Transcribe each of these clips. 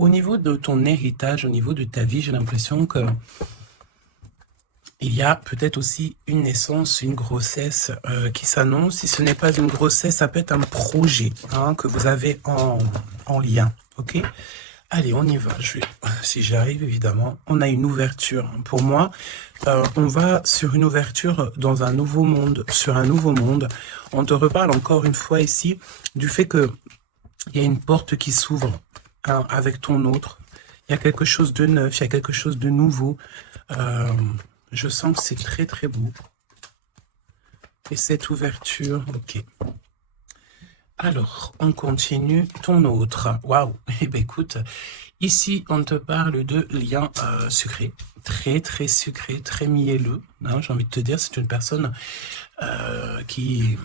Au niveau de ton héritage, au niveau de ta vie, j'ai l'impression que il y a peut-être aussi une naissance, une grossesse qui s'annonce. Si ce n'est pas une grossesse, ça peut être un projet que vous avez en lien. Ok? Allez, on y va. Si j'arrive, évidemment, on a une ouverture. Pour moi, on va sur une ouverture dans un nouveau monde, sur un nouveau monde. On te reparle encore une fois ici du fait que il y a une porte qui s'ouvre avec ton autre. Il y a quelque chose de neuf, il y a quelque chose de nouveau. Je sens que c'est très très beau. Et cette ouverture, ok. Alors, on continue. Ton autre. Waouh. Eh bien, écoute, ici, on te parle de liens sucrés. Très, très sucré, très mielleux. Hein, j'ai envie de te dire, c'est une personne qui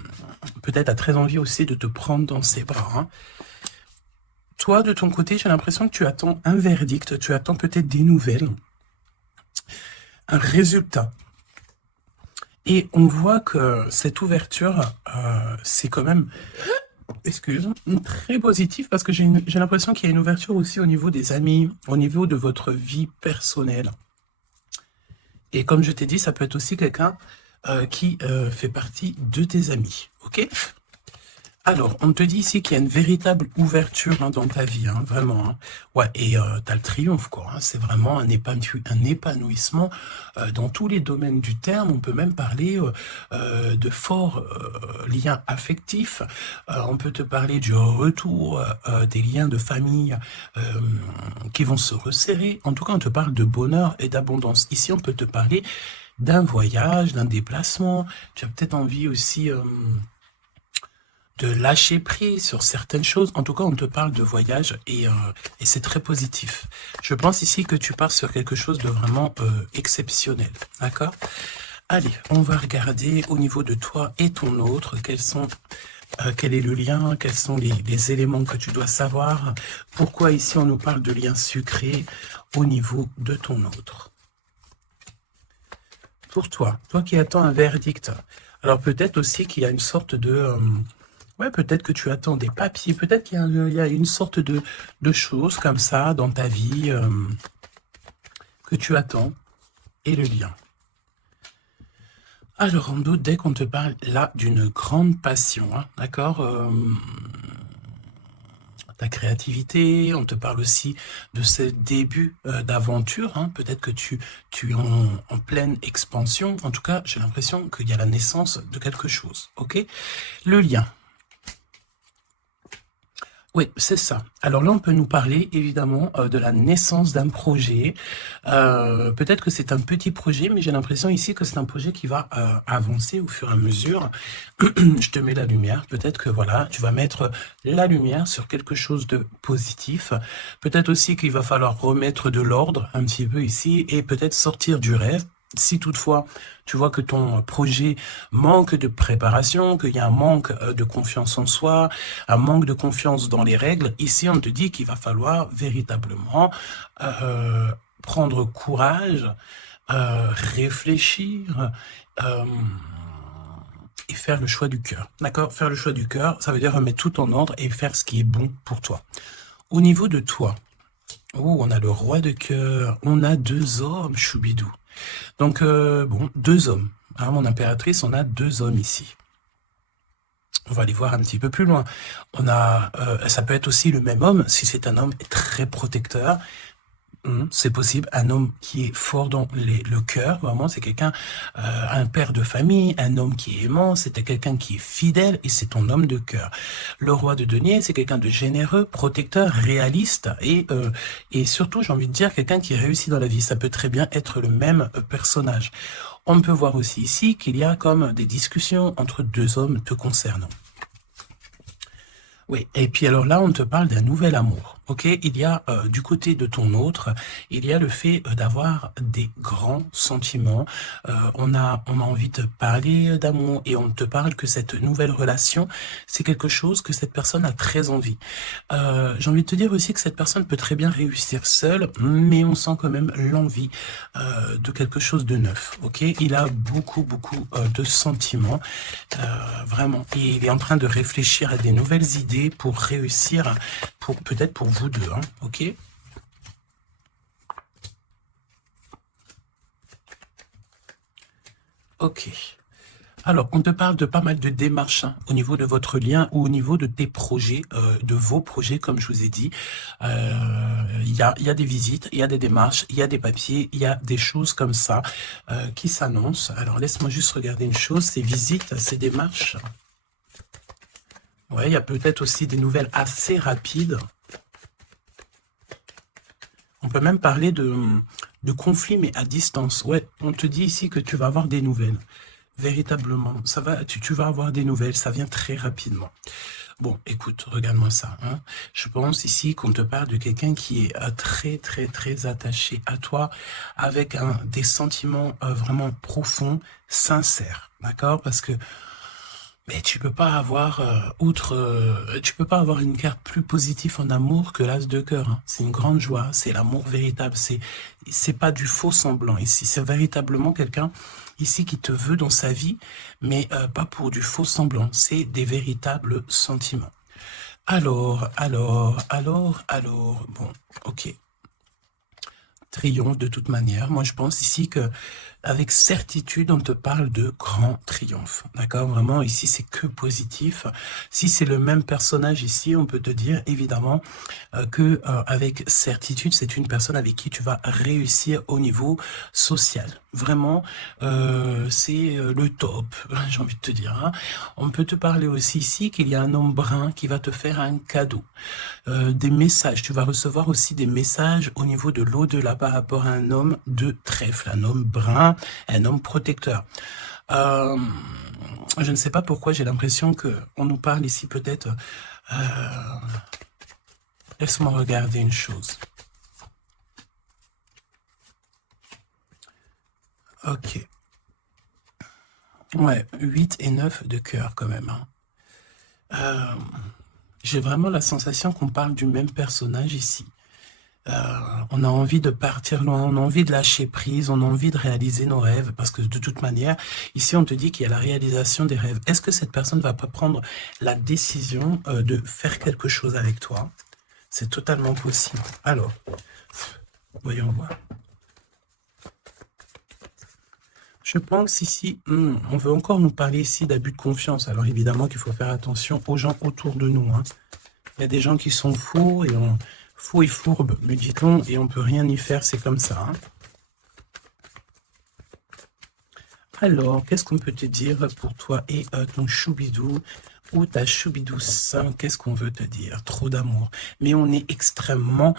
peut-être a très envie aussi de te prendre dans ses bras. Hein. Toi, de ton côté, j'ai l'impression que tu attends un verdict. Tu attends peut-être des nouvelles. Un résultat. Et on voit que cette ouverture, c'est quand même... très positif parce que j'ai l'impression qu'il y a une ouverture aussi au niveau des amis, au niveau de votre vie personnelle. Et comme je t'ai dit, ça peut être aussi quelqu'un qui fait partie de tes amis. Ok? Alors, on te dit ici qu'il y a une véritable ouverture dans ta vie, vraiment. Hein. Ouais, et t'as le triomphe, quoi. Hein. C'est vraiment un épanouissement dans tous les domaines du terme. On peut même parler de forts liens affectifs. On peut te parler du retour des liens de famille qui vont se resserrer. En tout cas, on te parle de bonheur et d'abondance. Ici, on peut te parler d'un voyage, d'un déplacement. Tu as peut-être envie aussi... de lâcher prise sur certaines choses. En tout cas, on te parle de voyage et c'est très positif. Je pense ici que tu pars sur quelque chose de vraiment exceptionnel. D'accord? Allez, on va regarder au niveau de toi et ton autre, quel est le lien, quels sont les éléments que tu dois savoir. Pourquoi ici on nous parle de liens sucrés au niveau de ton autre. Pour toi qui attends un verdict. Alors peut-être aussi qu'il y a une sorte de... ouais, peut-être que tu attends des papiers, peut-être qu'il y a une sorte de choses comme ça dans ta vie que tu attends, et le lien. Alors, en doute, dès qu'on te parle là d'une grande passion, hein, d'accord ta créativité, on te parle aussi de ce début d'aventure, hein, peut-être que tu es en pleine expansion, en tout cas, j'ai l'impression qu'il y a la naissance de quelque chose, ok? Le lien. Oui, c'est ça. Alors là, on peut nous parler évidemment de la naissance d'un projet. Peut-être que c'est un petit projet, mais j'ai l'impression ici que c'est un projet qui va avancer au fur et à mesure. Je te mets la lumière. Peut-être que voilà, tu vas mettre la lumière sur quelque chose de positif. Peut-être aussi qu'il va falloir remettre de l'ordre un petit peu ici et peut-être sortir du rêve. Si toutefois, tu vois que ton projet manque de préparation, qu'il y a un manque de confiance en soi, un manque de confiance dans les règles, ici on te dit qu'il va falloir véritablement prendre courage, réfléchir et faire le choix du cœur. D'accord? Faire le choix du cœur, ça veut dire remettre tout en ordre et faire ce qui est bon pour toi. Au niveau de toi, oh, on a le roi de cœur, on a 2 hommes, choubidou. Donc, bon, 2 hommes. Hein, mon impératrice, on a 2 hommes ici. On va aller voir un petit peu plus loin. On a, ça peut être aussi le même homme, si c'est un homme très protecteur. C'est possible, un homme qui est fort dans le cœur, vraiment, c'est quelqu'un, un père de famille, un homme qui est aimant, c'est quelqu'un qui est fidèle et c'est ton homme de cœur. Le roi de denier, c'est quelqu'un de généreux, protecteur, réaliste et surtout, j'ai envie de dire, quelqu'un qui réussit dans la vie. Ça peut très bien être le même personnage. On peut voir aussi ici qu'il y a comme des discussions entre 2 hommes te concernant. Oui, et puis alors là, on te parle d'un nouvel amour, ok? Il y a du côté de ton autre, il y a le fait d'avoir des grands sentiments. On a envie de parler d'amour et on te parle que cette nouvelle relation, c'est quelque chose que cette personne a très envie. J'ai envie de te dire aussi que cette personne peut très bien réussir seule, mais on sent quand même l'envie de quelque chose de neuf, ok? Il a beaucoup de sentiments, vraiment, et il est en train de réfléchir à des nouvelles idées pour réussir, peut-être pour vous deux, hein, ok? Ok. Alors, on te parle de pas mal de démarches hein, au niveau de votre lien ou au niveau de tes projets, de vos projets, comme je vous ai dit. Il y a des visites, il y a des démarches, il y a des papiers, il y a des choses comme ça qui s'annoncent. Alors, laisse-moi juste regarder une chose, ces visites, ces démarches. Ouais, il y a peut-être aussi des nouvelles assez rapides. On peut même parler de conflits, mais à distance. Ouais, on te dit ici que tu vas avoir des nouvelles. Véritablement, ça va, tu vas avoir des nouvelles, ça vient très rapidement. Bon, écoute, regarde-moi ça. Hein. Je pense ici qu'on te parle de quelqu'un qui est très, très, très attaché à toi, avec des sentiments vraiment profonds, sincères. D'accord? Parce que mais tu peux pas avoir tu peux pas avoir une carte plus positive en amour que l'as de cœur. Hein. C'est une grande joie, c'est l'amour véritable, c'est pas du faux semblant. Ici, c'est véritablement quelqu'un ici qui te veut dans sa vie, mais pas pour du faux semblant. C'est des véritables sentiments. Alors, bon, ok. Triomphe de toute manière. Moi, je pense ici que avec certitude, on te parle de grand triomphe. D'accord? Vraiment, ici, c'est que positif. Si c'est le même personnage ici, on peut te dire, évidemment, que avec certitude, c'est une personne avec qui tu vas réussir au niveau social. Vraiment, c'est le top, j'ai envie de te dire. Hein. On peut te parler aussi ici qu'il y a un homme brun qui va te faire un cadeau. Des messages, tu vas recevoir aussi des messages au niveau de l'au-delà par rapport à un homme de trèfle, un homme brun, un homme protecteur. Je ne sais pas pourquoi j'ai l'impression qu'on nous parle ici peut-être... Laisse-moi regarder une chose. Ok. Ouais, 8 et 9 de cœur quand même. Hein. J'ai vraiment la sensation qu'on parle du même personnage ici. On a envie de partir loin, on a envie de lâcher prise, on a envie de réaliser nos rêves, parce que de toute manière, ici on te dit qu'il y a la réalisation des rêves. Est-ce que cette personne va pas prendre la décision de faire quelque chose avec toi? C'est totalement possible. Alors, voyons voir. Je pense ici, on veut encore nous parler ici d'abus de confiance. Alors évidemment qu'il faut faire attention aux gens autour de nous. Hein. Il y a des gens qui sont faux et fourbes, me dit-on, et on peut rien y faire, c'est comme ça. Hein. Alors, qu'est-ce qu'on peut te dire pour toi et ton choubidou ou ta choubidouce? Qu'est-ce qu'on veut te dire? Trop d'amour. Mais on est extrêmement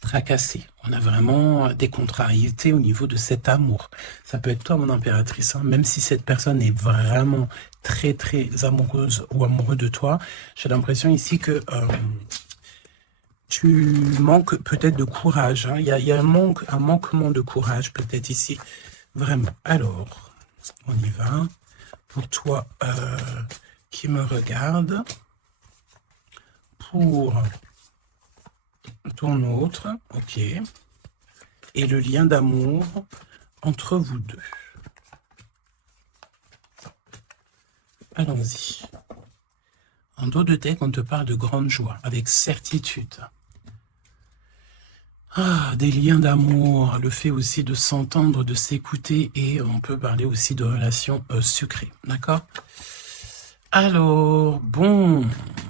tracassé. On a vraiment des contrariétés au niveau de cet amour. Ça peut être toi, mon impératrice, hein, même si cette personne est vraiment très, très amoureuse ou amoureux de toi. J'ai l'impression ici que tu manques peut-être de courage. Hein. Il y a un manquement de courage peut-être ici. Vraiment. Alors, on y va. Pour toi qui me regarde, pour ton autre, ok, et le lien d'amour entre vous deux. Allons-y. En dos de deck, on te parle de grande joie, avec certitude. Ah, des liens d'amour, le fait aussi de s'entendre, de s'écouter, et on peut parler aussi de relations sucrées, d'accord? Alors, bon,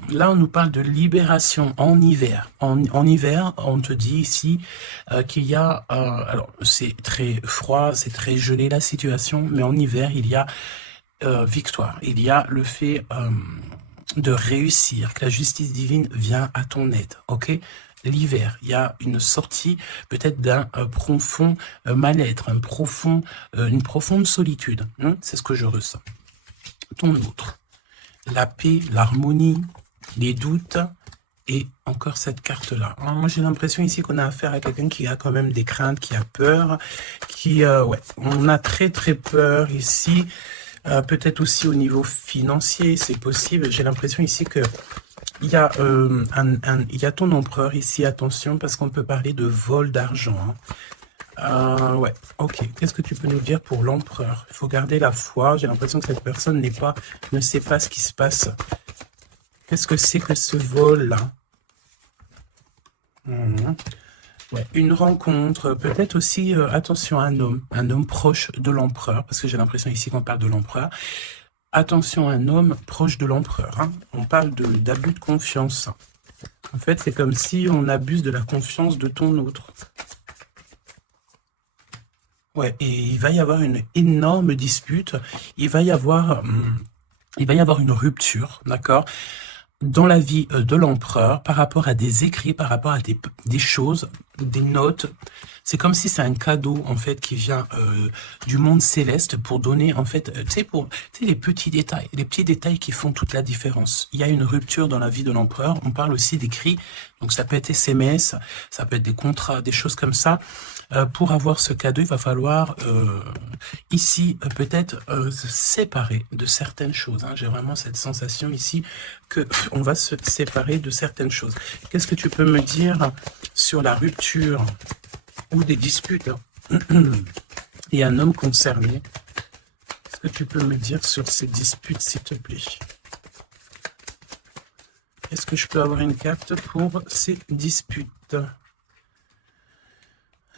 là on nous parle de libération en hiver. En hiver, on te dit ici qu'il y a, alors c'est très froid, c'est très gelé la situation, mais en hiver il y a victoire, il y a le fait de réussir, que la justice divine vient à ton aide, ok? L'hiver, il y a une sortie peut-être d'un profond mal-être, une profonde solitude, hein? C'est ce que je ressens. Ton autre. La paix, l'harmonie, les doutes, et encore cette carte-là. Moi, j'ai l'impression ici qu'on a affaire à quelqu'un qui a quand même des craintes, qui a peur, ouais, on a très très peur ici, peut-être aussi au niveau financier, c'est possible. J'ai l'impression ici que il y a ton empereur ici, attention, parce qu'on peut parler de vol d'argent. Hein. Ouais, ok. Qu'est-ce que tu peux nous dire pour l'empereur? Il faut garder la foi. J'ai l'impression que cette personne ne sait pas ce qui se passe. Qu'est-ce que c'est que ce vol-là? Ouais, une rencontre, peut-être aussi, attention, un homme proche de l'empereur, parce que j'ai l'impression ici qu'on parle de l'empereur. Attention, un homme proche de l'empereur, hein. On parle d'abus de confiance. En fait, c'est comme si on abuse de la confiance de ton autre. Ouais, et il va y avoir une énorme dispute. Il va y avoir, une rupture, d'accord, dans la vie de l'empereur par rapport à des écrits, par rapport à des choses, des notes. C'est comme si c'est un cadeau en fait qui vient du monde céleste pour donner en fait, tu sais les petits détails qui font toute la différence. Il y a une rupture dans la vie de l'empereur. On parle aussi d'écrits, donc ça peut être SMS, ça peut être des contrats, des choses comme ça. Pour avoir ce cadeau, il va falloir ici peut-être se séparer de certaines choses, hein. J'ai vraiment cette sensation ici que on va se séparer de certaines choses. Qu'est-ce que tu peux me dire sur la rupture ou des disputes et un homme concerné? Qu'est-ce que tu peux me dire sur ces disputes, s'il te plaît? Est-ce que je peux avoir une carte pour ces disputes?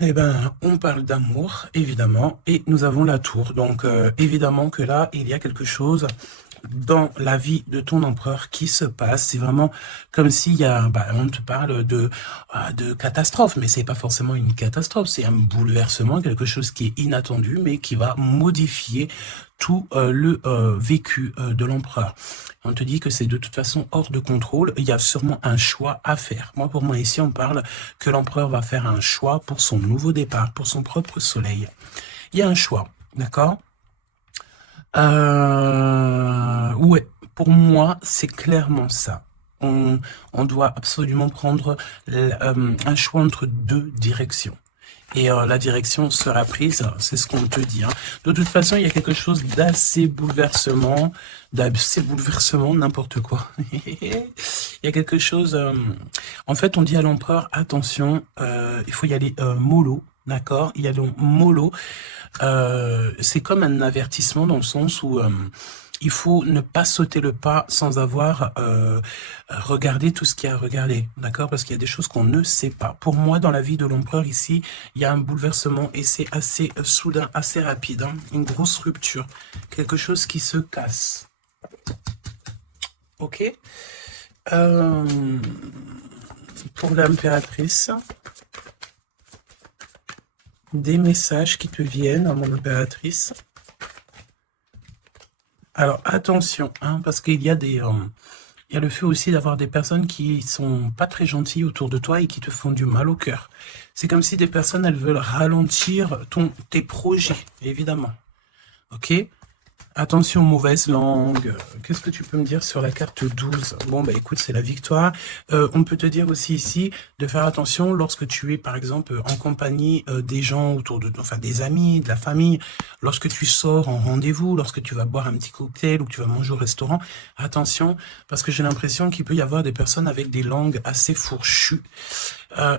Eh ben, on parle d'amour, évidemment, et nous avons la tour. Donc, évidemment que là, il y a quelque chose dans la vie de ton empereur qui se passe. C'est vraiment comme s'il y a, on te parle de catastrophe, mais c'est pas forcément une catastrophe, c'est un bouleversement, quelque chose qui est inattendu, mais qui va modifier tout le vécu de l'empereur. On te dit que c'est de toute façon hors de contrôle. Il y a sûrement un choix à faire. Pour moi, ici, on parle que l'empereur va faire un choix pour son nouveau départ, pour son propre soleil. Il y a un choix, d'accord? Ouais, pour moi, c'est clairement ça. On doit absolument prendre un choix entre deux directions. Et la direction sera prise, c'est ce qu'on te dit, hein. De toute façon, il y a quelque chose d'assez bouleversement, n'importe quoi. Il y a quelque chose... en fait, on dit à l'empereur, attention, il faut y aller mollo, d'accord? Il y a donc mollo. C'est comme un avertissement dans le sens où... il faut ne pas sauter le pas sans avoir regardé tout ce qu'il y a à regarder, d'accord? Parce qu'il y a des choses qu'on ne sait pas. Pour moi, dans la vie de l'empereur ici, il y a un bouleversement et c'est assez soudain, assez rapide, hein, une grosse rupture, quelque chose qui se casse. Ok? Pour l'impératrice, des messages qui te viennent à mon impératrice. Alors attention, hein, parce qu'il y a il y a le fait aussi d'avoir des personnes qui sont pas très gentilles autour de toi et qui te font du mal au cœur. C'est comme si des personnes, elles veulent ralentir tes projets, évidemment. Ok? Attention, mauvaise langue. Qu'est-ce que tu peux me dire sur la carte 12? Bon, écoute, c'est la victoire. On peut te dire aussi ici de faire attention lorsque tu es, par exemple, en compagnie des gens autour de toi, enfin des amis, de la famille, lorsque tu sors en rendez-vous, lorsque tu vas boire un petit cocktail ou que tu vas manger au restaurant. Attention, parce que j'ai l'impression qu'il peut y avoir des personnes avec des langues assez fourchues.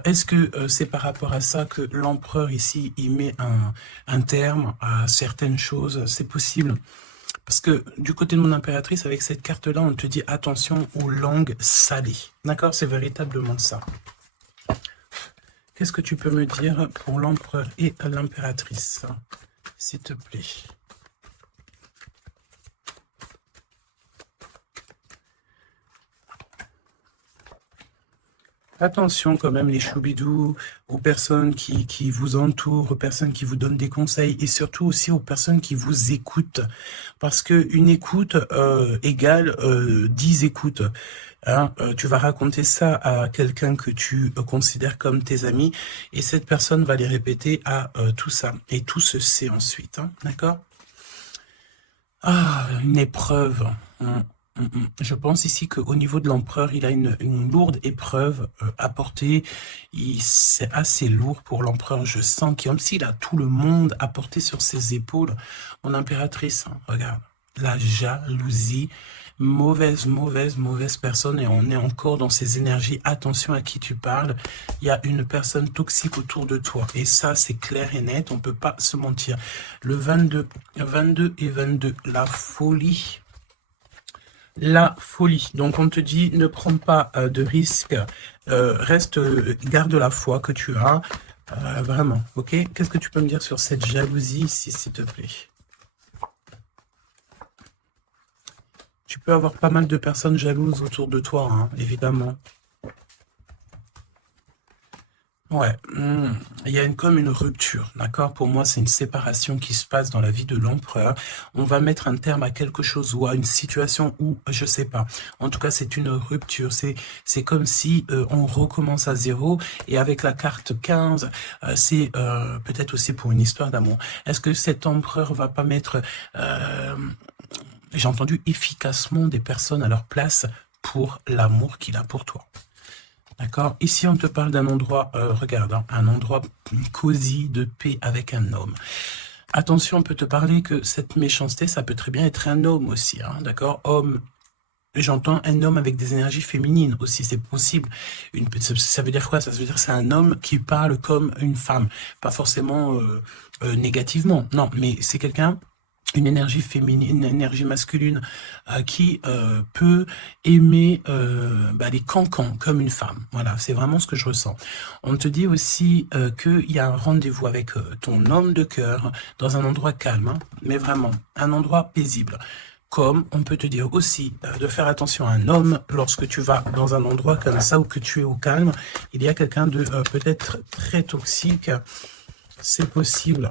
Est-ce que c'est par rapport à ça que l'empereur ici, il met un terme à certaines choses? C'est possible. Parce que du côté de mon impératrice, avec cette carte-là, on te dit attention aux langues salées. D'accord? C'est véritablement ça. Qu'est-ce que tu peux me dire pour l'empereur et l'impératrice, s'il te plaît? Attention quand même les choubidous, aux personnes qui vous entourent, aux personnes qui vous donnent des conseils et surtout aussi aux personnes qui vous écoutent. Parce que une écoute égale 10 écoutes. Hein, tu vas raconter ça à quelqu'un que tu considères comme tes amis et cette personne va les répéter à tout ça. Et tout se sait ensuite, hein, d'accord? Ah, une épreuve. Je pense ici qu'au niveau de l'empereur, il a une lourde épreuve à porter. C'est assez lourd pour l'empereur. Je sens comme s'il a tout le monde à porter sur ses épaules. Mon impératrice, hein, regarde, la jalousie, mauvaise personne. Et on est encore dans ces énergies. Attention à qui tu parles. Il y a une personne toxique autour de toi. Et ça, c'est clair et net. On peut pas se mentir. Le 22 et 22, la folie. La folie. Donc, on te dit, ne prends pas de risques Reste, garde la foi que tu as, vraiment, ok? Qu'est-ce que tu peux me dire sur cette jalousie ici, s'il te plaît? Tu peux avoir pas mal de personnes jalouses autour de toi, hein, évidemment. Ouais, il y a comme une rupture, d'accord? Pour moi, c'est une séparation qui se passe dans la vie de l'empereur. On va mettre un terme à quelque chose ou à une situation où, je sais pas. En tout cas, c'est une rupture. C'est comme si on recommence à zéro. Et avec la carte 15, c'est peut-être aussi pour une histoire d'amour. Est-ce que cet empereur va pas mettre, j'ai entendu, efficacement des personnes à leur place pour l'amour qu'il a pour toi? D'accord. Ici, on te parle d'un endroit, regarde, hein, un endroit cosy, de paix avec un homme. Attention, on peut te parler que cette méchanceté, ça peut très bien être un homme aussi, hein, d'accord? Homme, j'entends un homme avec des énergies féminines aussi, c'est possible. Ça veut dire quoi? Ça veut dire que c'est un homme qui parle comme une femme, pas forcément négativement, non, mais c'est quelqu'un, une énergie féminine, une énergie masculine qui peut aimer les cancans comme une femme. Voilà, c'est vraiment ce que je ressens. On te dit aussi qu'il y a un rendez-vous avec ton homme de cœur dans un endroit calme, hein, mais vraiment un endroit paisible. Comme on peut te dire aussi de faire attention à un homme lorsque tu vas dans un endroit comme ça ou que tu es au calme. Il y a quelqu'un de peut-être très toxique, c'est possible.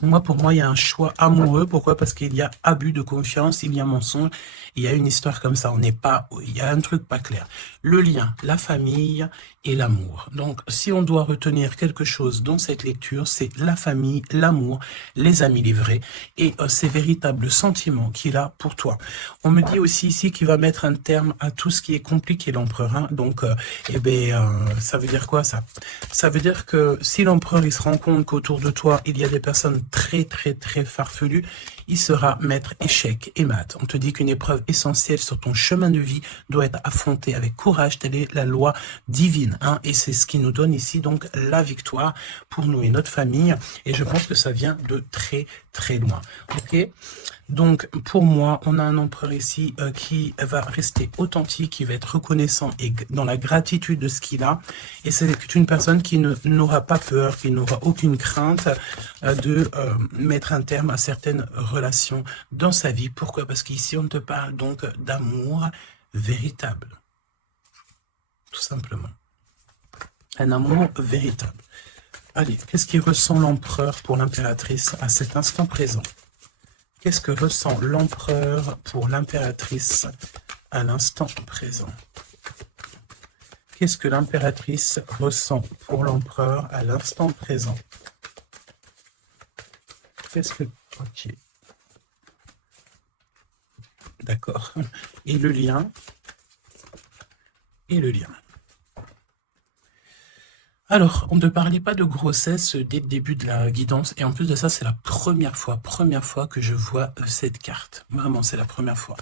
Moi, pour moi, il y a un choix amoureux. Pourquoi? Parce qu'il y a abus de confiance, il y a mensonge, il y a une histoire comme ça. On n'est pas, il y a un truc pas clair. Le lien, la famille et l'amour. Donc, si on doit retenir quelque chose dans cette lecture, c'est la famille, l'amour, les amis, les vrais, et ces véritables sentiments qu'il a pour toi. On me dit aussi ici qu'il va mettre un terme à tout ce qui est compliqué, l'empereur. Hein. Donc, ça veut dire quoi ça? Ça veut dire que si l'empereur il se rend compte qu'autour de toi, il y a des personnes très très très farfelues, il sera maître échec et mat. On te dit qu'une épreuve essentielle sur ton chemin de vie doit être affrontée avec courage, telle est la loi divine. Hein, et c'est ce qui nous donne ici donc la victoire pour nous et notre famille. Et je pense que ça vient de très très loin. Ok? Donc, pour moi, on a un empereur ici qui va rester authentique, qui va être reconnaissant et dans la gratitude de ce qu'il a. Et c'est une personne qui n'aura pas peur, qui n'aura aucune crainte de mettre un terme à certaines relations dans sa vie. Pourquoi? Parce qu'ici, on te parle donc d'amour véritable. Tout simplement. Un amour véritable. Allez, qu'est-ce qui ressent l'empereur pour l'impératrice à cet instant présent? Qu'est-ce que ressent l'empereur pour l'impératrice à l'instant présent? Qu'est-ce que l'impératrice ressent pour l'empereur à l'instant présent? Qu'est-ce que... Ok. D'accord. Et le lien? Et le lien. Alors, on ne parlait pas de grossesse dès le début de la guidance, et en plus de ça, c'est la première fois que je vois cette carte. Vraiment, c'est la première fois.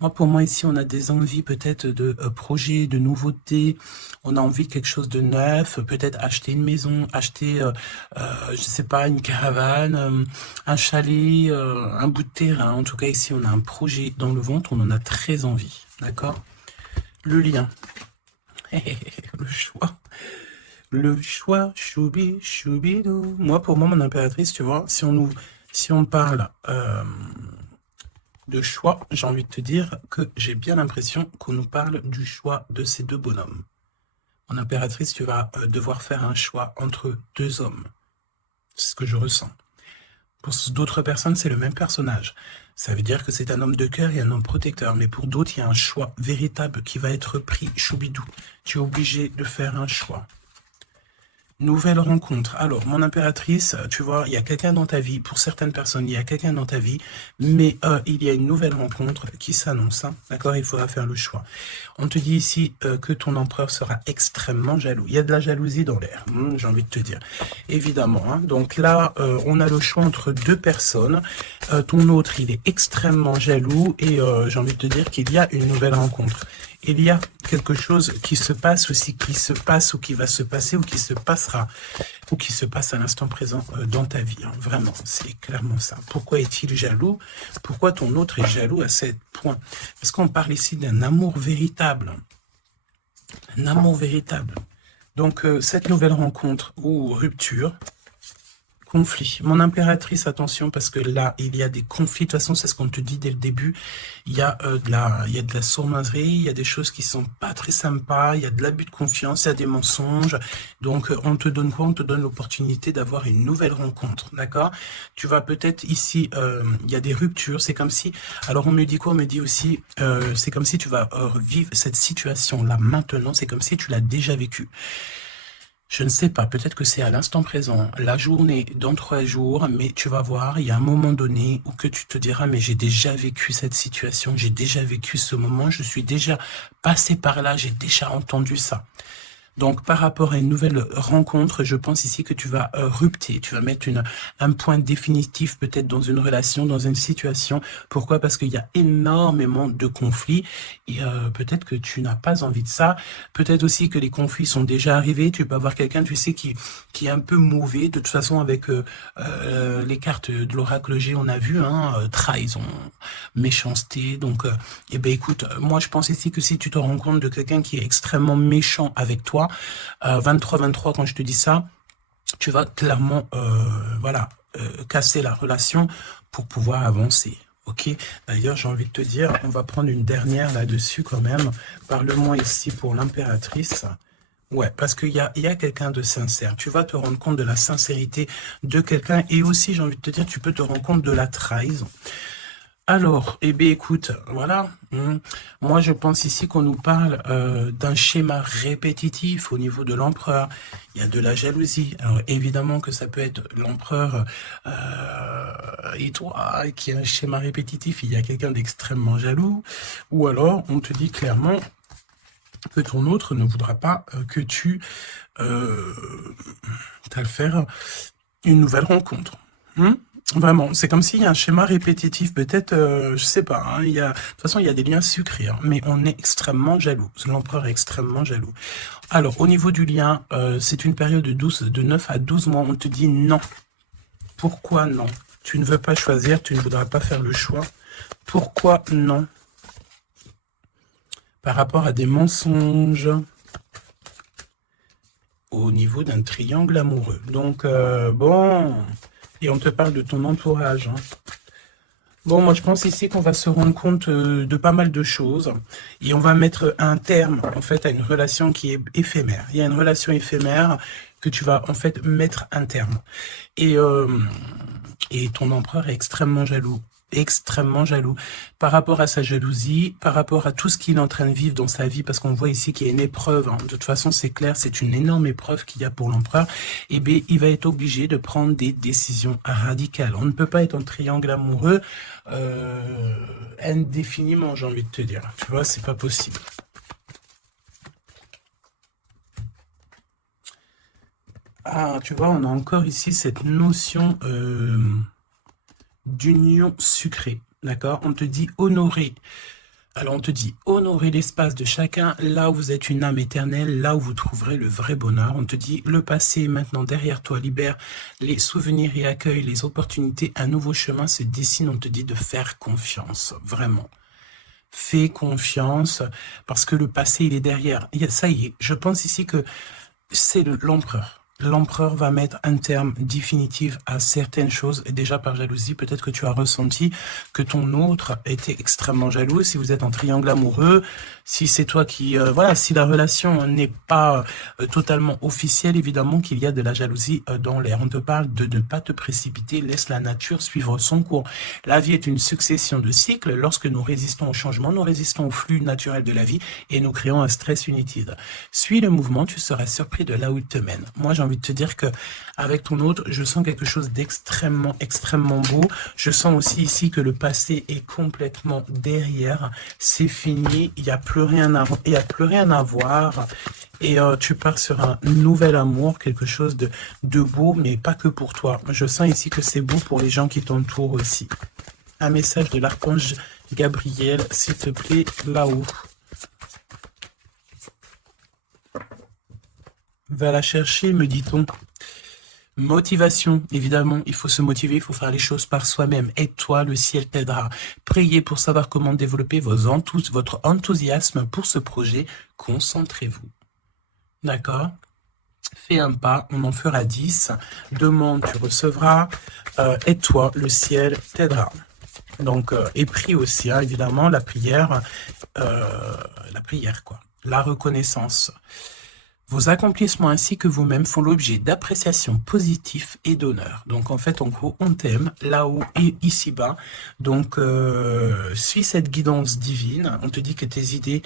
Moi, pour moi, ici, on a des envies peut-être de projets, de nouveautés. On a envie de quelque chose de neuf, peut-être acheter une maison, acheter, je sais pas, une caravane, un chalet, un bout de terrain. En tout cas, ici, on a un projet dans le ventre, on en a très envie. D'accord? Le lien. Le choix. Le choix, choubi, choubidou. Moi, pour moi, mon impératrice, tu vois, si on parle de choix, j'ai envie de te dire que j'ai bien l'impression qu'on nous parle du choix de ces deux bonhommes. Mon impératrice, tu vas devoir faire un choix entre deux hommes. C'est ce que je ressens. Pour d'autres personnes, c'est le même personnage. Ça veut dire que c'est un homme de cœur et un homme protecteur. Mais pour d'autres, il y a un choix véritable qui va être pris, choubidou. Tu es obligé de faire un choix. Nouvelle rencontre. Alors, mon impératrice, tu vois, il y a quelqu'un dans ta vie. Pour certaines personnes, il y a quelqu'un dans ta vie. Mais il y a une nouvelle rencontre qui s'annonce. Hein, d'accord? Il faudra faire le choix. On te dit ici que ton empereur sera extrêmement jaloux. Il y a de la jalousie dans l'air, j'ai envie de te dire. Évidemment. Hein, donc là, on a le choix entre deux personnes. Ton autre, il est extrêmement jaloux. Et j'ai envie de te dire qu'il y a une nouvelle rencontre. Il y a quelque chose qui se passe aussi, qui se passe ou qui va se passer ou qui se passera ou qui se passe à l'instant présent dans ta vie. Hein. Vraiment, c'est clairement ça. Pourquoi est-il jaloux? Pourquoi ton autre est jaloux à ce point? Parce qu'on parle ici d'un amour véritable. Un amour véritable. Donc, cette nouvelle rencontre ou rupture, conflit. Mon impératrice, attention, parce que là, il y a des conflits. De toute façon, c'est ce qu'on te dit dès le début. Il y a de la sournoiserie, il y a des choses qui sont pas très sympas, il y a de l'abus de confiance, il y a des mensonges. Donc, on te donne quoi? On te donne l'opportunité d'avoir une nouvelle rencontre, d'accord? Tu vas peut-être ici, il y a des ruptures. C'est comme si, alors on me dit quoi? On me dit aussi, c'est comme si tu vas vivre cette situation-là maintenant. C'est comme si tu l'as déjà vécue. Je ne sais pas, peut-être que c'est à l'instant présent, la journée, dans 3 jours, mais tu vas voir, il y a un moment donné où que tu te diras, mais j'ai déjà vécu cette situation, j'ai déjà vécu ce moment, je suis déjà passé par là, j'ai déjà entendu ça. Donc, par rapport à une nouvelle rencontre, je pense ici que tu vas rupter, tu vas mettre un point définitif peut-être dans une relation, dans une situation. Pourquoi? Parce qu'il y a énormément de conflits et peut-être que tu n'as pas envie de ça. Peut-être aussi que les conflits sont déjà arrivés. Tu peux avoir quelqu'un, tu sais, qui est un peu mauvais. De toute façon, avec les cartes de l'oracle G, on a vu, hein, trahison, méchanceté. Donc, eh ben, écoute, moi, je pense ici que si tu te rends compte de quelqu'un qui est extrêmement méchant avec toi, 23-23, quand je te dis ça, tu vas clairement voilà, casser la relation pour pouvoir avancer. Ok. D'ailleurs, j'ai envie de te dire, on va prendre une dernière là-dessus quand même. Parle-moi ici pour l'impératrice. Ouais, parce qu'il y a quelqu'un de sincère. Tu vas te rendre compte de la sincérité de quelqu'un. Et aussi, j'ai envie de te dire, tu peux te rendre compte de la trahison. Alors, eh bien, écoute, voilà. Moi, je pense ici qu'on nous parle d'un schéma répétitif au niveau de l'empereur. Il y a de la jalousie. Alors, évidemment que ça peut être l'empereur et toi, qui a un schéma répétitif. Il y a quelqu'un d'extrêmement jaloux. Ou alors, on te dit clairement que ton autre ne voudra pas que tu t'as le faire une nouvelle rencontre. Vraiment, c'est comme s'il y a un schéma répétitif, peut-être, je sais pas, hein, de toute façon, il y a des liens sucrés, hein, mais on est extrêmement jaloux. L'empereur est extrêmement jaloux. Alors, au niveau du lien, c'est une période de 9 à 12 mois, on te dit non. Pourquoi non? Tu ne veux pas choisir, tu ne voudras pas faire le choix. Pourquoi non? Par rapport à des mensonges au niveau d'un triangle amoureux. Donc, bon... Et on te parle de ton entourage. Hein. Bon, moi, je pense ici qu'on va se rendre compte de pas mal de choses. Et on va mettre un terme, en fait, à une relation qui est éphémère. Il y a une relation éphémère que tu vas, en fait, mettre un terme. Et ton empereur est extrêmement jaloux. Extrêmement jaloux par rapport à sa jalousie, par rapport à tout ce qu'il est en train de vivre dans sa vie, parce qu'on voit ici qu'il y a une épreuve, hein. De toute façon c'est clair, c'est une énorme épreuve qu'il y a pour l'empereur, et bien il va être obligé de prendre des décisions radicales. On ne peut pas être en triangle amoureux indéfiniment, j'ai envie de te dire, tu vois, c'est pas possible. Ah, tu vois, on a encore ici cette notion d'union sucrée, d'accord? On te dit honorer. Alors on te dit honorer l'espace de chacun, là où vous êtes une âme éternelle, là où vous trouverez le vrai bonheur. On te dit le passé est maintenant derrière toi, libère les souvenirs et accueille les opportunités. Un nouveau chemin se dessine, on te dit de faire confiance, vraiment. Fais confiance, parce que le passé, il est derrière. Ça y est, je pense ici que c'est l'empereur. L'empereur va mettre un terme définitif à certaines choses. Et déjà par jalousie, peut-être que tu as ressenti que ton autre était extrêmement jaloux. Si vous êtes en triangle amoureux, si c'est toi qui... voilà, si la relation n'est pas totalement officielle, évidemment qu'il y a de la jalousie dans l'air. On te parle de ne pas te précipiter, laisse la nature suivre son cours. La vie est une succession de cycles. Lorsque nous résistons au changement, nous résistons au flux naturel de la vie et nous créons un stress inutile. Suis le mouvement, tu seras surpris de là où il te mène. Moi, j'ai envie de te dire que avec ton autre, je sens quelque chose d'extrêmement, extrêmement beau. Je sens aussi ici que le passé est complètement derrière. C'est fini. Il n'y a plus rien à, il y a plus rien à voir. Et tu pars sur un nouvel amour, quelque chose de beau, mais pas que pour toi. Je sens ici que c'est beau pour les gens qui t'entourent aussi. Un message de l'archange Gabriel, s'il te plaît, là-haut. Va la chercher, me dit-on. Motivation, évidemment, il faut se motiver, il faut faire les choses par soi-même. Aide-toi, le ciel t'aidera. Priez pour savoir comment développer votre enthousiasme pour ce projet. Concentrez-vous. D'accord? Fais un pas, on en fera 10. Demande, tu recevras. Aide-toi, le ciel t'aidera. Donc, et prie aussi, hein, évidemment, la prière, quoi. La reconnaissance. Vos accomplissements ainsi que vous-même font l'objet d'appréciation positive et d'honneur. Donc en fait, en gros, on t'aime là-haut et ici-bas. Donc, suis cette guidance divine. On te dit que tes idées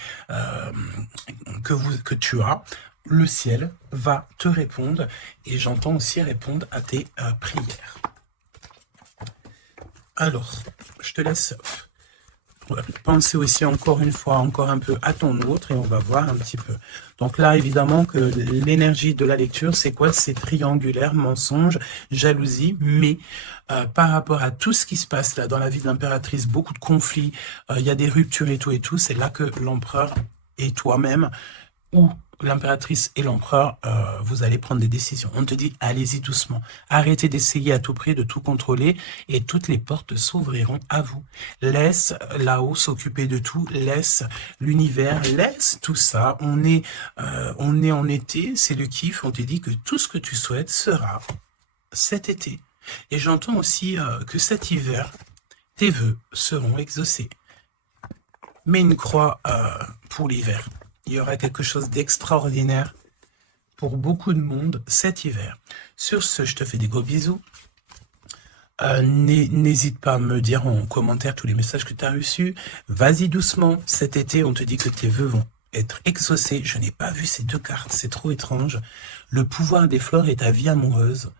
que tu as, le ciel va te répondre. Et j'entends aussi répondre à tes prières. Alors, je te laisse penser aussi encore une fois, encore un peu à ton autre et on va voir un petit peu. Donc là, évidemment que l'énergie de la lecture, c'est quoi? C'est triangulaire, mensonge, jalousie, mais par rapport à tout ce qui se passe là dans la vie de l'impératrice, beaucoup de conflits, il y a des ruptures et tout, c'est là que l'empereur et toi-même, ou l'impératrice et l'empereur, vous allez prendre des décisions. On te dit, allez-y doucement. Arrêtez d'essayer à tout prix de tout contrôler et toutes les portes s'ouvriront à vous. Laisse là-haut s'occuper de tout. Laisse l'univers, laisse tout ça. On est en été, c'est le kiff. On te dit que tout ce que tu souhaites sera cet été. Et j'entends aussi que cet hiver, tes vœux seront exaucés. Mets une croix pour l'hiver. Il y aura quelque chose d'extraordinaire pour beaucoup de monde cet hiver. Sur ce, je te fais des gros bisous. N'hésite pas à me dire en commentaire tous les messages que tu as reçus. Vas-y doucement. Cet été, on te dit que tes vœux vont être exaucés. Je n'ai pas vu ces deux cartes, c'est trop étrange. Le pouvoir des fleurs est ta vie amoureuse.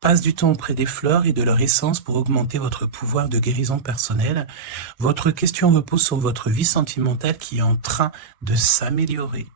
Passe du temps auprès des fleurs et de leur essence pour augmenter votre pouvoir de guérison personnelle. Votre question repose sur votre vie sentimentale qui est en train de s'améliorer.